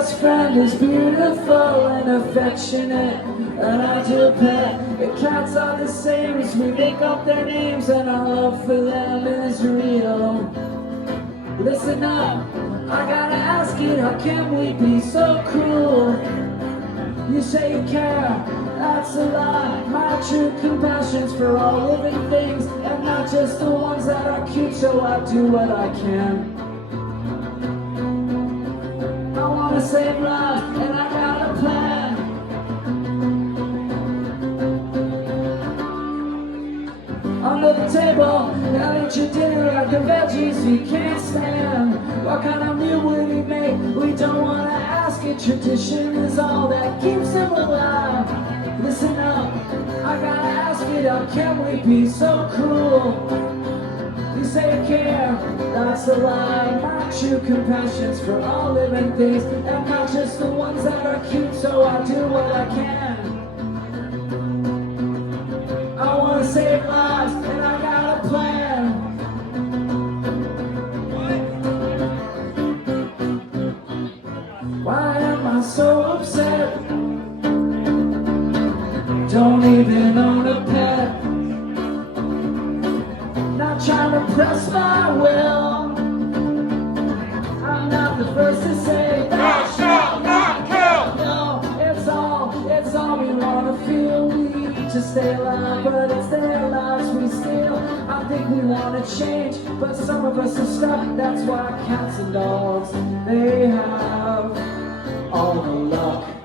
best friend is beautiful and affectionate, and I do pet. The cats are the same as we make up their names, and our love for them is real. Listen up, I gotta ask you, how can we be so cruel? You say you care, that's a lie. My true compassion's for all living things, and not just the ones that are cute, so I do what I can. I wanna save lives, and I got a plan. Under the table, now eat your dinner like the veggies you can't stand. What kind of meal will we make? We don't wanna ask it. Tradition is all that keeps them alive. Listen up, I gotta ask it, how can we be so cruel? You say you care, that's a lie. My true compassion's for all living things, and not just the ones that are cute, so I do what I can. I wanna save lives, and I got a plan. Why am I so upset? Don't even own a pet. Not trying to press my will. I'm not the first to say thou shalt not kill. No, it's all we wanna feel. We need to stay alive, but it's their lives we steal. I think we wanna change, but some of us are stuck. That's why cats and dogs, they have all the luck.